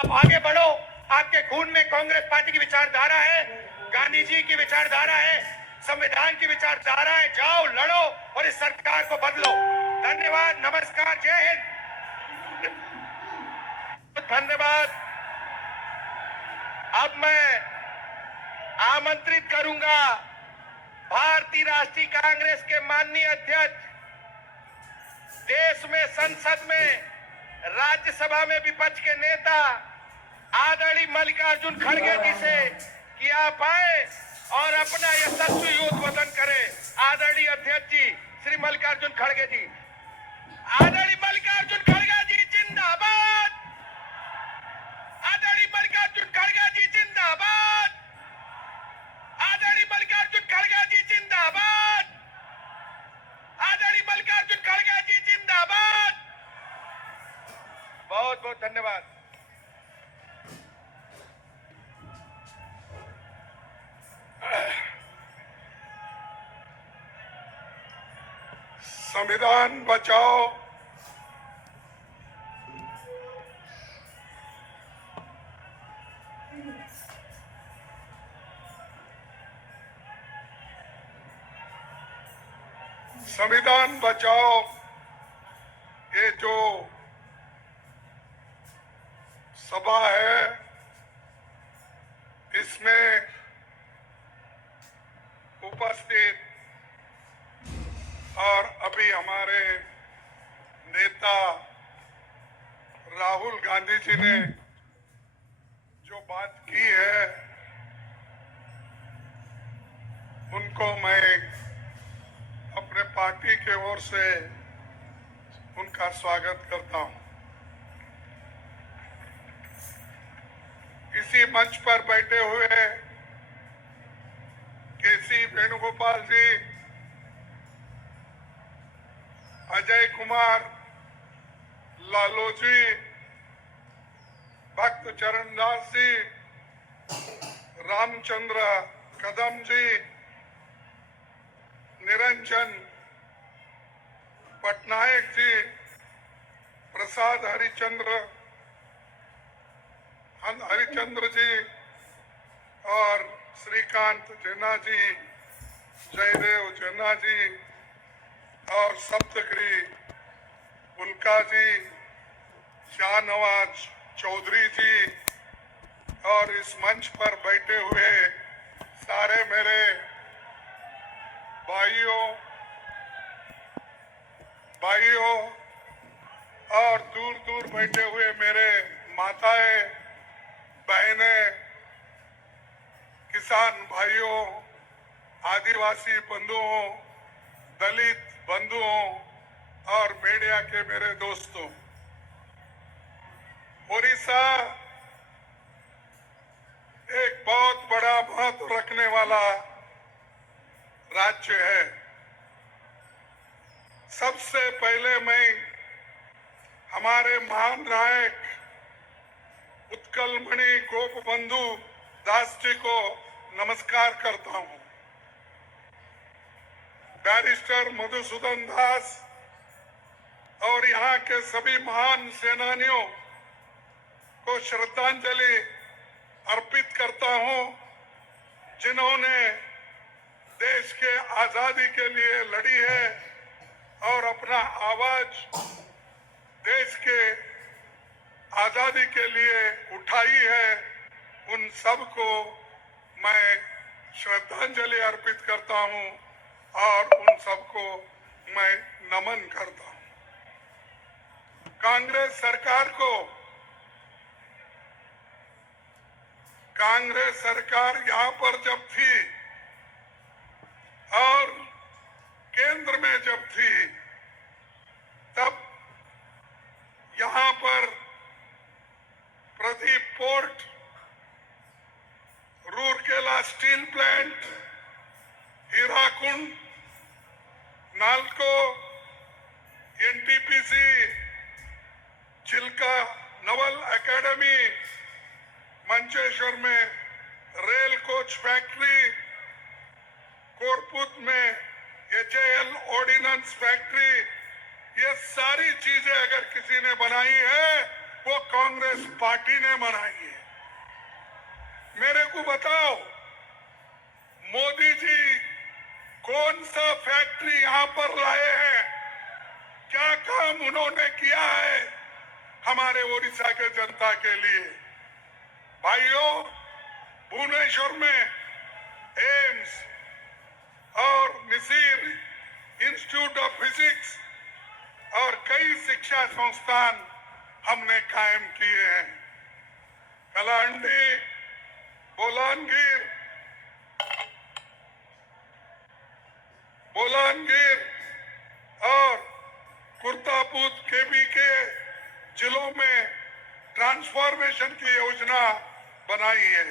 आप आगे बढ़ो। आपके खून में कांग्रेस पार्टी की विचारधारा है, गांधी जी की विचारधारा है, संविधान की विचारधारा है। जाओ, लड़ो और इस सरकार को बदलो। धन्यवाद, नमस्कार, जय हिंद। धन्यवाद। अब मैं आमंत्रित करूंगा भारतीय राष्ट्रीय कांग्रेस के माननीय अध्यक्ष, देश में संसद में, राज्यसभा में विपक्ष के नेता आदरणीय मल्लिकार्जुन खड़गे जी से कि आप आए और अपना यशस्वी उद्बोधन करें। आदरणीय अध्यक्ष जी श्री मल्लिकार्जुन खड़गे जी। आदरणीय मल्लिकार्जुन खड़गे जी जिंदाबाद। आदरणीय मल्लिकार्जुन खड़गे जी जिंदाबाद। आदरणीय मल्लिकार्जुन खड़गे जी जिंदाबाद। आदरणीय मल्लिकार्जुन खड़गे जी जिंदाबाद। बहुत बहुत धन्यवाद। संविधान बचाओ, संविधान बचाओ। ये जो सभा है, इसमें उपस्थित और अभी हमारे नेता राहुल गांधी जी ने जो बात की है, उनको मैं अपने पार्टी के ओर से उनका स्वागत करता हूं। इसी मंच पर बैठे हुए केसी वेणुगोपाल जी, अजय कुमार, लालू जी, भक्त चरण दास जी, रामचंद्र कदम जी, निरंजन पटनायक जी, प्रसाद हरिचंद्र जी और श्रीकांत जेना जी, जयदेव जेना जी और सप्तगिरी उल्का जी, शाहनवाज चौधरी जी और इस मंच पर बैठे हुए सारे मेरे भाइयों और दूर दूर बैठे हुए मेरे माताएं, बहनें, किसान भाइयों, आदिवासी बंधुओं, दलित बंधुओं और मीडिया के मेरे दोस्तों, ओडिशा एक बहुत बड़ा महत्व रखने वाला राज्य है। सबसे पहले मैं हमारे महान नायक उत्कलमणि गोपबंधु दास जी को नमस्कार करता हूं। बैरिस्टर मधुसूदन दास और यहाँ के सभी महान सेनानियों को श्रद्धांजलि अर्पित करता हूं, जिन्होंने देश के आजादी के लिए लड़ी है और अपना आवाज देश के आजादी के लिए उठाई है। उन सबको मैं श्रद्धांजलि अर्पित करता हूं और उन सबको मैं नमन करता हूं। कांग्रेस सरकार यहाँ पर जब थी और केंद्र में जब थी, तब यहाँ पर Paradip port, Rourkela steel plant, Hirakud, NALCO, NTPC, Chilka naval academy, Mancheswar में रेल कोच फैक्ट्री, कोरपुत में एचएएल ऑर्डिनेंस फैक्ट्री, ये सारी चीजें अगर किसी ने बनाई है वो कांग्रेस पार्टी ने बनाई है। मेरे को बताओ, मोदी जी कौन सा फैक्ट्री यहां पर लाए हैं? क्या काम उन्होंने किया है हमारे ओडिशा के जनता के लिए? भाइयों, भुवनेश्वर में एम्स और निसीर इंस्टीट्यूट ऑफ फिजिक्स और कई शिक्षा संस्थान हमने कायम किए हैं। कलाहंडी, बोलांगीर और कुर्तापूत केबी के जिलों में ट्रांसफॉर्मेशन की योजना बनाई है।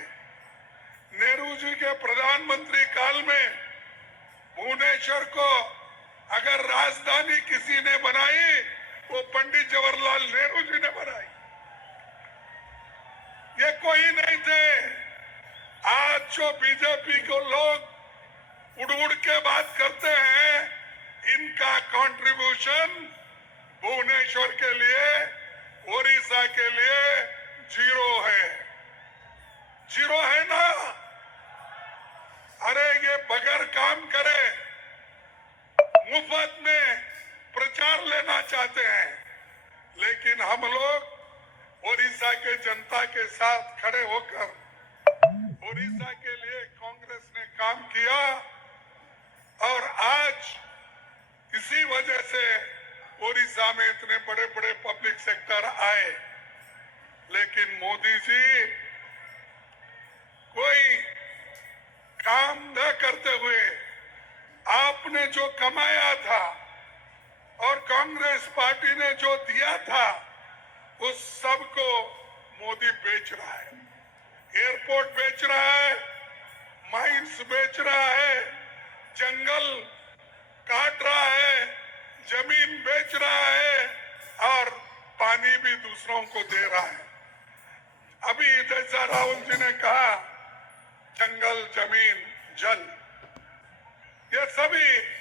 नेहरू जी के प्रधानमंत्री काल में भुवनेश्वर को अगर राजधानी किसी ने बनाई, वो पंडित जवाहरलाल नेहरू जी ने बनाई। ये कोई नहीं थे। आज जो बीजेपी को लोग उड़ उड़ के बात करते हैं, इनका कंट्रीब्यूशन भुवनेश्वर के लिए, ओडिशा के लिए जीरो है। जीरो है ना? अरे ये बगैर काम करे मुफ्त में प्रचार लेना चाहते हैं, लेकिन हम लोग ओडिशा के जनता के साथ खड़े होकर ओडिशा के लिए कांग्रेस ने काम किया और आज इसी वजह से ओडिशा में इतने बड़े बड़े पब्लिक सेक्टर आए। लेकिन मोदी जी कोई काम न करते हुए आपने जो कमाया था और कांग्रेस पार्टी ने जो दिया था, उस सब को मोदी बेच रहा है। एयरपोर्ट बेच रहा है, माइंस बेच रहा है, जंगल काट रहा है, जमीन बेच रहा है और पानी भी दूसरों को दे रहा है। अभी जैसा राहुल जी ने कहा, जंगल, जमीन, जल, ये सभी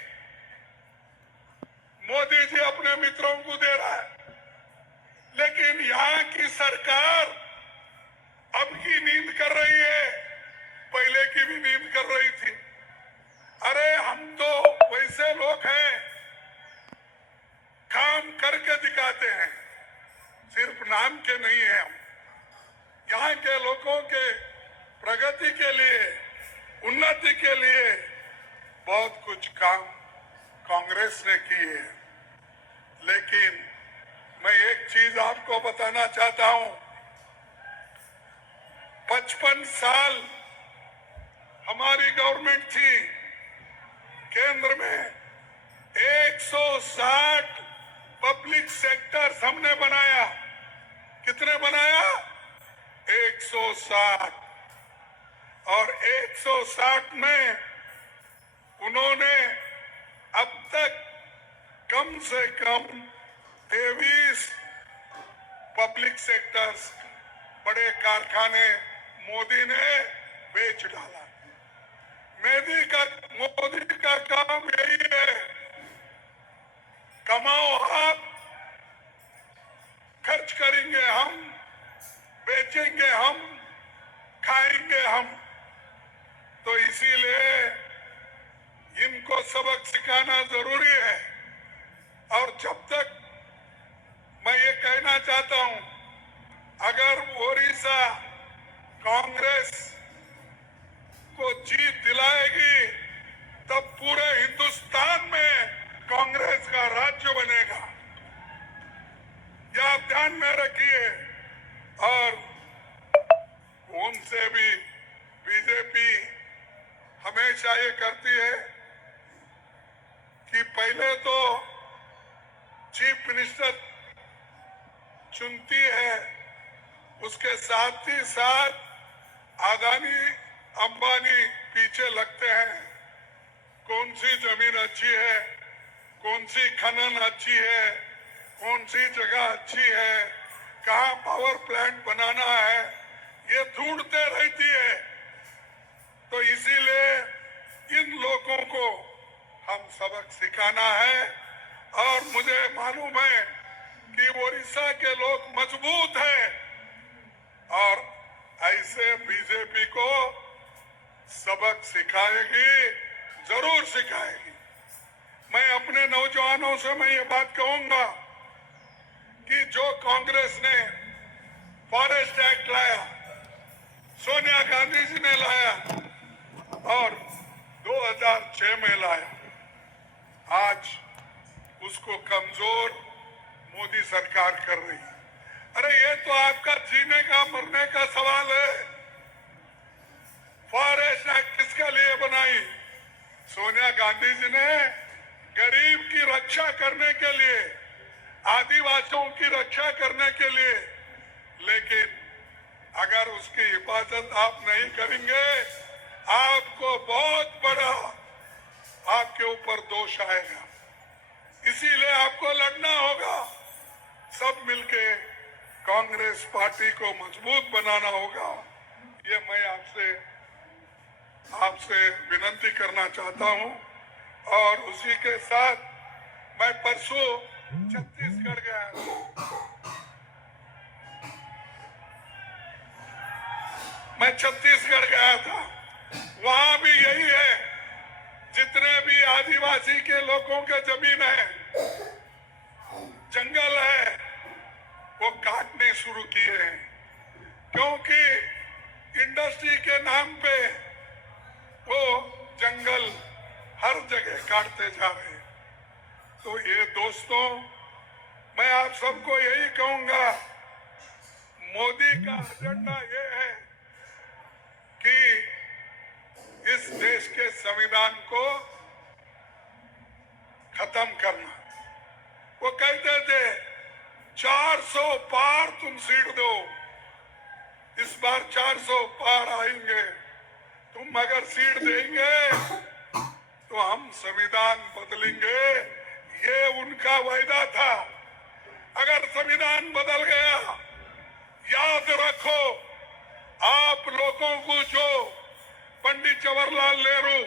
मोदी जी अपने मित्रों को दे रहा है। लेकिन यहाँ की सरकार अब की नींद कर रही है, पहले की भी नींद कर रही थी। अरे हम तो वैसे लोग हैं, काम करके दिखाते हैं, सिर्फ नाम के नहीं है। हम यहाँ के लोगों के प्रगति के लिए, उन्नति के लिए बहुत कुछ काम कांग्रेस ने किए है। लेकिन मैं एक चीज आपको बताना चाहता हूं, 55 साल हमारी गवर्नमेंट थी, केंद्र में 160 पब्लिक सेक्टर्स हमने बनाया। कितने बनाया? 160। और 160 में उन्होंने अब तक कम से कम 23 पब्लिक सेक्टर्स, बड़े कारखाने मोदी ने बेच डाला। मोदी का काम यही है, कमाओ आप, खर्च करेंगे हम, बेचेंगे हम, खाएंगे हम। तो इसीलिए इनको सबक सिखाना जरूरी है। और जब तक मैं ये कहना चाहता हूं, अगर ओडिशा कांग्रेस को जीत दिलाएगी, तब पूरे हिंदुस्तान में कांग्रेस का राज्य बनेगा। यह आप ध्यान में रखिए। और उनसे भी बीजेपी हमेशा ये करती है कि पहले तो चीफ मिनिस्टर चुनती है, उसके साथ ही साथ अदानी अंबानी पीछे लगते हैं। कौन सी जमीन अच्छी है, कौन सी खनन अच्छी है, कौन सी जगह अच्छी है, कहाँ पावर प्लांट बनाना है, ये ढूंढते रहती है। तो इसीलिए इन लोगों को हम सबक सिखाना है। और मुझे मालूम है कि ओडिशा के लोग मजबूत हैं और ऐसे बीजेपी को सबक सिखाएगी, जरूर सिखाएगी। मैं अपने नौजवानों से मैं ये बात कहूंगा कि जो कांग्रेस ने फॉरेस्ट एक्ट लाया, सोनिया गांधी जी ने लाया और 2006 में लाया, आज उसको कमजोर मोदी सरकार कर रही है। अरे ये तो आपका जीने का मरने का सवाल है। फॉरेस्ट एक्ट किसके लिए बनाई? सोनिया गांधी जी ने गरीब की रक्षा करने के लिए, आदिवासियों की रक्षा करने के लिए। लेकिन अगर उसकी हिफाजत आप नहीं करेंगे, आपको बहुत बड़ा आपके ऊपर दोष आएगा। इसीलिए आपको लड़ना होगा, सब मिलके कांग्रेस पार्टी को मजबूत बनाना होगा। ये मैं आपसे विनती करना चाहता हूं। और उसी के साथ मैं परसों छत्तीसगढ़ गया था। वहां भी यही है, जितने भी आदिवासी के लोगों के जमीन है, जंगल है, वो काटने शुरू किए हैं, क्योंकि इंडस्ट्री के नाम पे वो जंगल हर जगह काटते जा रहे हैं। तो ये दोस्तों, मैं आप सबको यही कहूंगा, मोदी का एजेंडा ये है कि इस देश के संविधान को खत्म करना। वो कहते थे 400 पार तुम सीट दो, इस बार 400 पार आएंगे। तुम अगर सीट देंगे तो हम संविधान बदलेंगे, ये उनका वायदा था। अगर संविधान बदल गया, याद रखो, आप लोगों को जो पंडित जवाहरलाल नेहरू,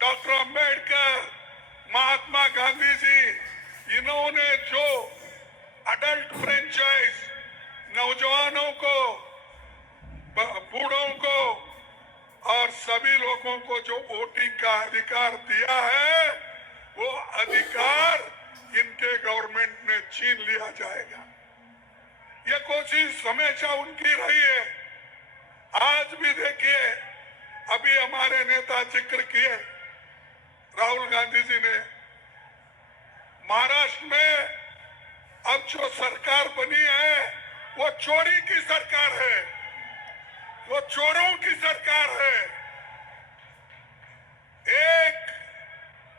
डॉक्टर अंबेडकर, महात्मा गांधी जी, इन्होंने जो अडल्ट फ्रेंचाइज नौजवानों को, बूढ़ों को और सभी लोगों को जो वोटिंग का अधिकार दिया है, वो अधिकार इनके गवर्नमेंट ने छीन लिया जाएगा। ये कोशिश हमेशा उनकी रही है। आज भी देखिए, अभी हमारे नेता जिक्र किए, राहुल गांधी जी ने, महाराष्ट्र में अब जो सरकार बनी है वो चोरी की सरकार है, वो चोरों की सरकार है।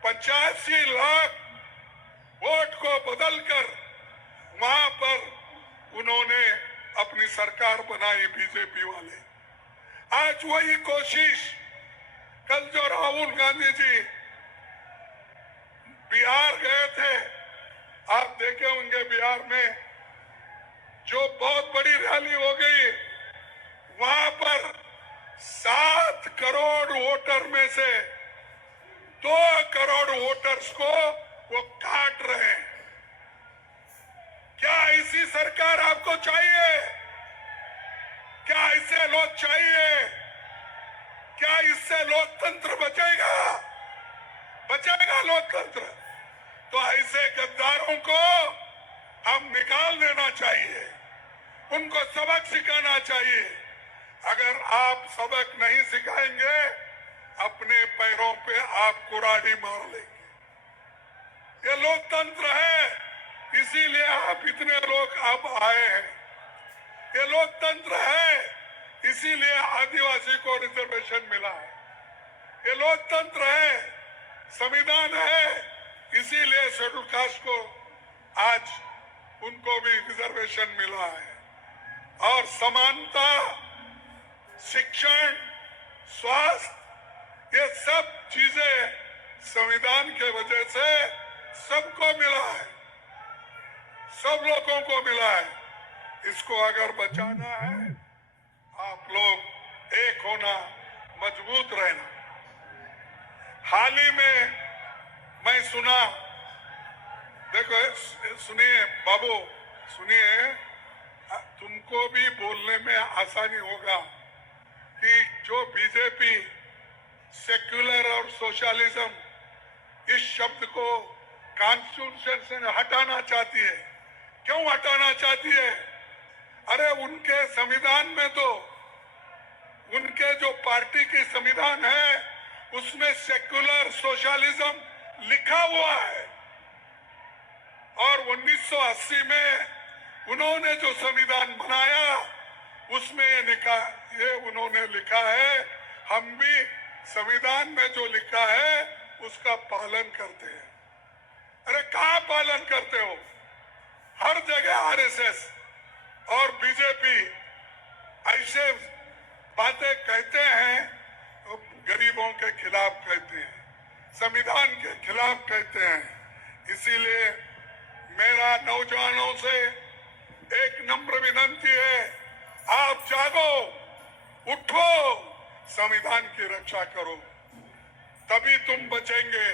85 लाख वोट को बदलकर वहां पर उन्होंने अपनी सरकार बनाई बीजेपी वाले। आज वही कोशिश, कल जो राहुल गांधी जी बिहार गए थे, आप देखे होंगे बिहार में जो बहुत बड़ी रैली हो गई, वहां पर 7 करोड़ वोटर में से 2 करोड़ वोटर्स को वो काट रहे हैं। क्या ऐसी सरकार आपको चाहिए? क्या ऐसे लोग चाहिए? क्या इससे लोकतंत्र बचेगा? बचेगा लोकतंत्र? तो ऐसे गद्दारों को हम निकाल देना चाहिए, उनको सबक सिखाना चाहिए। अगर आप सबक नहीं सिखाएंगे, अपने पैरों पे आप कुराड़ी मार लेंगे। ये लोकतंत्र है, इसीलिए आप इतने लोग अब आए हैं। ये लोकतंत्र है, इसीलिए आदिवासी को रिजर्वेशन मिला है। ये लोकतंत्र है, संविधान है, इसीलिए शेड्यूल कास्ट को आज उनको भी रिजर्वेशन मिला है। और समानता, शिक्षण, स्वास्थ्य, ये सब चीजें संविधान के वजह से सबको मिला है, सब लोगों को मिला है। इसको अगर बचाना है, आप लोग एक होना, मजबूत रहना। हाल ही में मैं सुना, देखो सुनिए बाबू, सुनिए, तुमको भी बोलने में आसानी होगा कि जो बीजेपी सेक्युलर और सोशलिज्म इस शब्द को कॉन्स्टिट्यूशन से हटाना चाहती है। क्यों हटाना चाहती है? अरे उनके संविधान में तो, उनके जो पार्टी की संविधान है उसमें सेक्युलर सोशलिज्म लिखा हुआ है। और 1980 में उन्होंने जो संविधान बनाया उसमें ये उन्होंने लिखा है, हम भी संविधान में जो लिखा है उसका पालन करते हैं। अरे कहाँ पालन करते हो? हर जगह आरएसएस और बीजेपी ऐसे बातें कहते हैं, गरीबों के खिलाफ कहते हैं, संविधान के खिलाफ कहते हैं। इसीलिए मेरा नौजवानों से एक नम्र विनती है, आप जागो, उठो, संविधान की रक्षा करो, तभी तुम बचेंगे।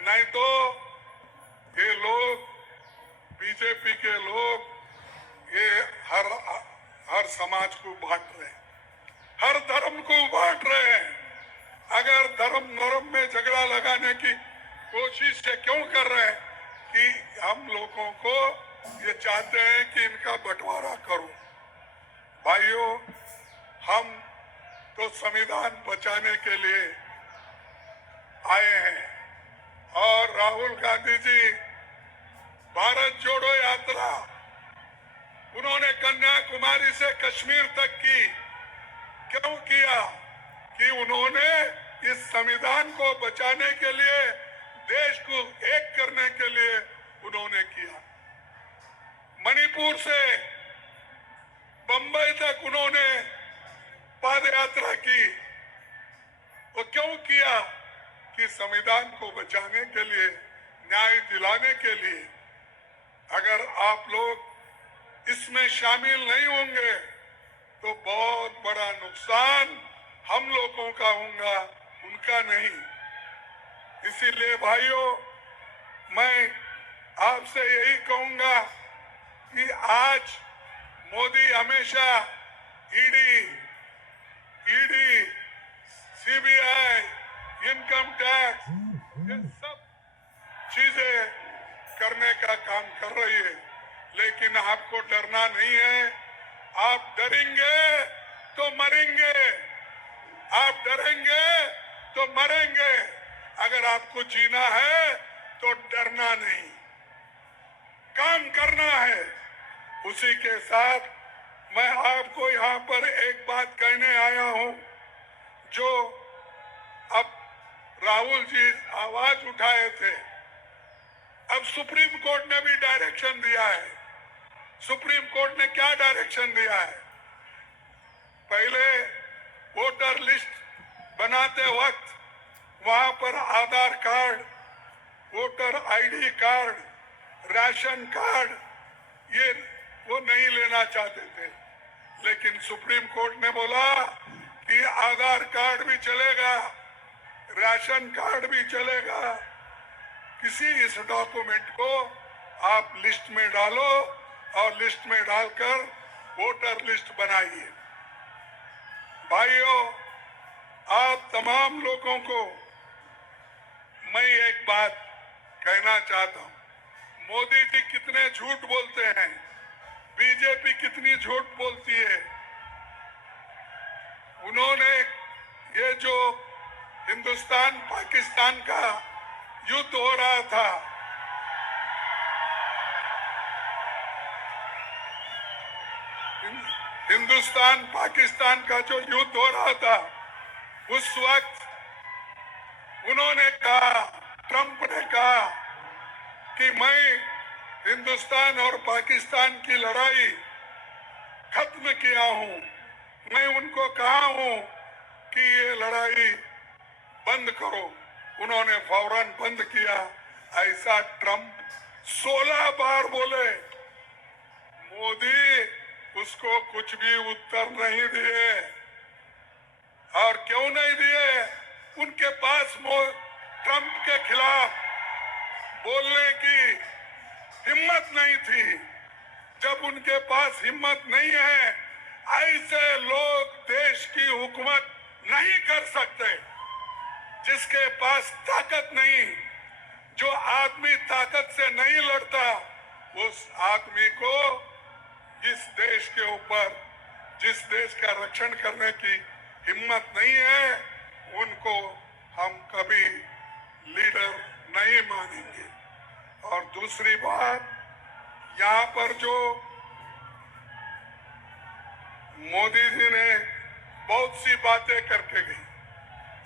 नहीं तो ये लोग, बीजेपी के लोग, ये हर समाज को बांट रहे हैं, हर धर्म को बांट रहे हैं। अगर धर्म में झगड़ा लगाने की कोशिश से क्यों कर रहे हैं? कि हम लोगों को ये चाहते हैं कि इनका बंटवारा करो। भाइयों, हम तो संविधान बचाने के लिए आए हैं। और राहुल गांधी जी भारत जोड़ो यात्रा उन्होंने कन्याकुमारी से कश्मीर तक की। क्यों किया? कि उन्होंने इस संविधान को बचाने के लिए, देश को एक करने के लिए उन्होंने किया। मणिपुर से बंबई तक उन्होंने पद यात्रा की। वो क्यों किया? कि संविधान को बचाने के लिए, न्याय दिलाने के लिए। अगर आप लोग इसमें शामिल नहीं होंगे तो बहुत बड़ा नुकसान हम लोगों का होगा, उनका नहीं। इसीलिए भाइयों, मैं आपसे यही कहूंगा कि आज मोदी हमेशा ईडी, सीबीआई, इनकम टैक्स, ये सब चीजें करने का काम कर रही है, लेकिन आपको डरना नहीं है। आप डरेंगे तो मरेंगे, आप डरेंगे तो मरेंगे। अगर आपको जीना है तो डरना नहीं, काम करना है। उसी के साथ मैं आपको यहाँ पर एक बात कहने आया हूँ, जो अब राहुल जी आवाज उठाए थे, अब सुप्रीम कोर्ट ने भी डायरेक्शन दिया है। सुप्रीम कोर्ट ने क्या डायरेक्शन दिया है? पहले वोटर लिस्ट बनाते वक्त वहां पर Aadhaar card, voter ID card, ration card, ये वो नहीं लेना चाहते थे। लेकिन सुप्रीम कोर्ट ने बोला कि आधार कार्ड भी चलेगा, राशन कार्ड भी चलेगा। किसी इस डॉक्यूमेंट को आप लिस्ट में डालो और लिस्ट में डालकर वोटर लिस्ट बनाइए। भाइयों, आप तमाम लोगों को मैं एक बात कहना चाहता हूं, मोदी जी कितने झूठ बोलते हैं, बीजेपी कितनी झूठ बोलती है। उन्होंने ये जो हिंदुस्तान पाकिस्तान का युद्ध हो रहा था, हिंदुस्तान पाकिस्तान का जो युद्ध हो रहा था, उस वक्त उन्होंने कहा, ट्रंप ने कहा कि मैं हिंदुस्तान और पाकिस्तान की लड़ाई खत्म किया हूं। मैं उनको कहा हूं कि ये लड़ाई बंद करो, उन्होंने फौरन बंद किया। ऐसा ट्रंप 16 बार बोले, मोदी उसको कुछ भी उत्तर नहीं दिए। और क्यों नहीं दिए? उनके पास ट्रंप के खिलाफ बोलने की हिम्मत नहीं थी। जब उनके पास हिम्मत नहीं है, ऐसे लोग देश की हुकूमत नहीं कर सकते। जिसके पास ताकत नहीं, जो आदमी ताकत से नहीं लड़ता, उस आदमी को इस देश के ऊपर, जिस देश का रक्षण करने की हिम्मत नहीं है, उनको हम कभी लीडर नहीं मानेंगे। और दूसरी बात, यहाँ पर जो मोदी जी ने बहुत सी बातें करके गई,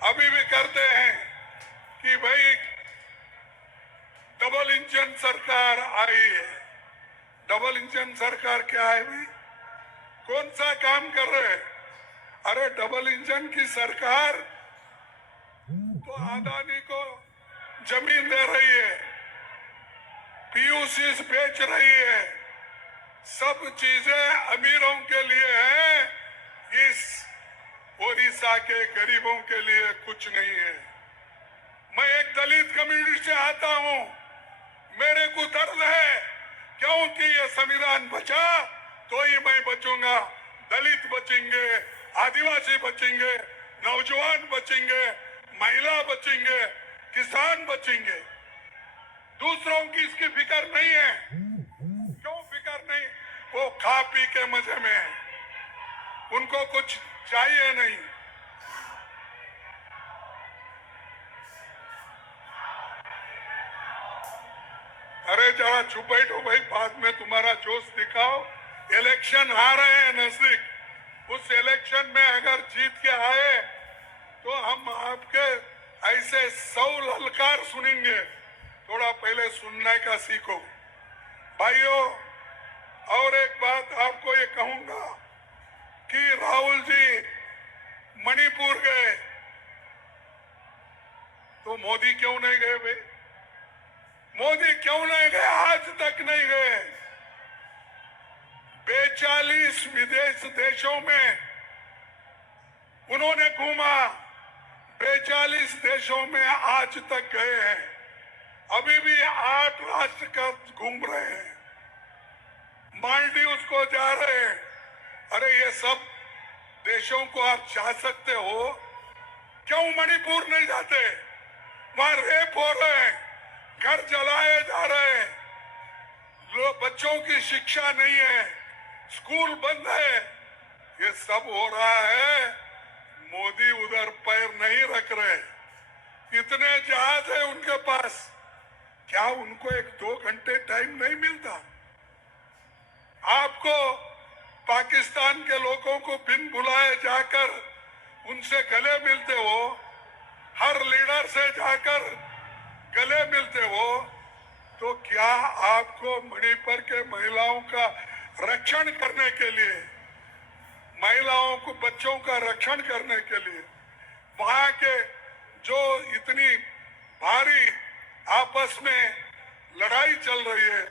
अभी भी करते हैं कि भाई डबल इंजन सरकार आई है। डबल इंजन सरकार क्या है भाई? कौन सा काम कर रहे हैं? अरे डबल इंजन की सरकार तो अदानी को जमीन दे रही है, पीयूसी बेच रही है, सब चीजें अमीरों के लिए है, इस ओडिशा के गरीबों के लिए कुछ नहीं है। मैं एक दलित कम्युनिटी से आता हूं, मेरे को दर्द है, क्योंकि ये संविधान बचा तो ही मैं बचूंगा। दलित बचेंगे, आदिवासी बचेंगे, नौजवान बचेंगे, महिला बचेंगे, किसान बचेंगे। दूसरों की इसकी फिक्र नहीं है। क्यों फिक्र नहीं? वो खा पी के मजे में है, उनको कुछ चाहिए नहीं। अरे जरा चुप बैठो भाई, बाद में तुम्हारा जोश दिखाओ। इलेक्शन आ रहे हैं नजदीक, उस इलेक्शन में अगर जीत के आए तो हम आपके ऐसे 100 ललकार सुनेंगे। थोड़ा पहले सुनने का सीखो भाइयों। और एक बात आपको ये कहूंगा कि राहुल जी मणिपुर गए तो मोदी क्यों नहीं गए भाई? मोदी क्यों नहीं गए? आज तक नहीं गए। 42 विदेश देशों में उन्होंने घूमा, 42 देशों में आज तक गए हैं। अभी भी 8 राष्ट्र का घूम रहे हैं, मालदीव्स को जा रहे हैं। अरे ये सब देशों को आप जा सकते हो, क्यों मणिपुर नहीं जाते? वहां रेप हो रहे हैं, घर जलाए जा रहे हैं, लोग बच्चों की शिक्षा नहीं है, स्कूल बंद है, ये सब हो रहा है। मोदी उधर पैर नहीं रख रहे। इतने जहाज है उनके पास, क्या उनको 1-2 घंटे टाइम नहीं मिलता? आपको पाकिस्तान के लोगों को बिन बुलाए जाकर उनसे गले मिलते हो, हर लीडर से जाकर गले मिलते हो, तो क्या आपको मणिपुर के महिलाओं का रक्षण करने के लिए, महिलाओं को, बच्चों का रक्षण करने के लिए, वहां के जो इतनी भारी आपस में लड़ाई चल रही है,